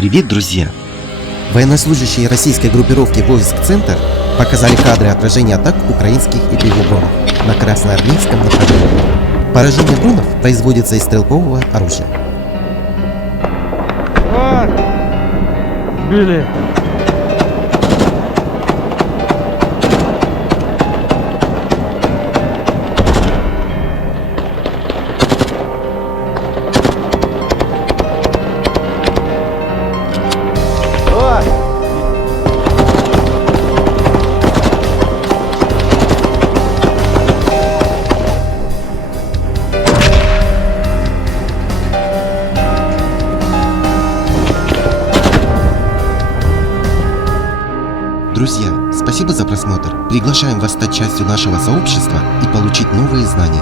Привет, друзья! Военнослужащие российской группировки войск «Центр» показали кадры отражения атак украинских ИПВ-дронов на красноармейском направлении. Поражение дронов производится из стрелкового оружия. Сбили! Друзья, спасибо за просмотр. Приглашаем вас стать частью нашего сообщества и получить новые знания.